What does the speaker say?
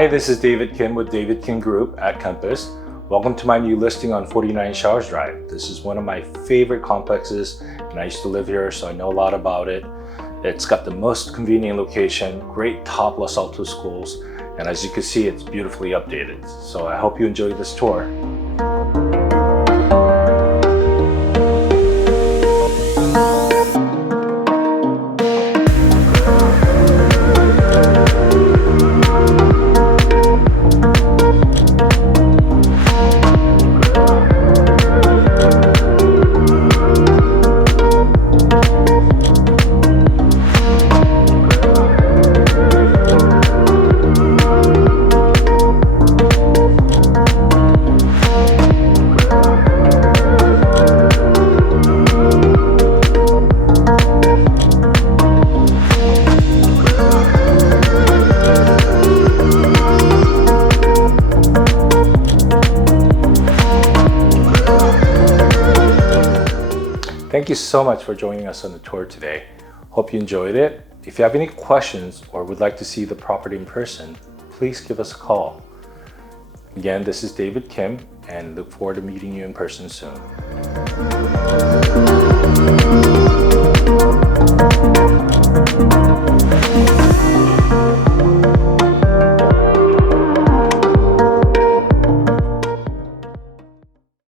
Hi, this is David Kim with David Kim Group at Compass. Welcome to my new listing on 49 Showers Drive. This is one of my favorite complexes and I used to live here, so I know a lot about it. It's got the most convenient location, great top Los Altos schools, and as you can see, it's beautifully updated. So I hope you enjoy this tour. Thank you so much for joining us on the tour today. Hope you enjoyed it. If you have any questions or would like to see the property in person, please give us a call. Again, this is David Kim and look forward to meeting you in person soon.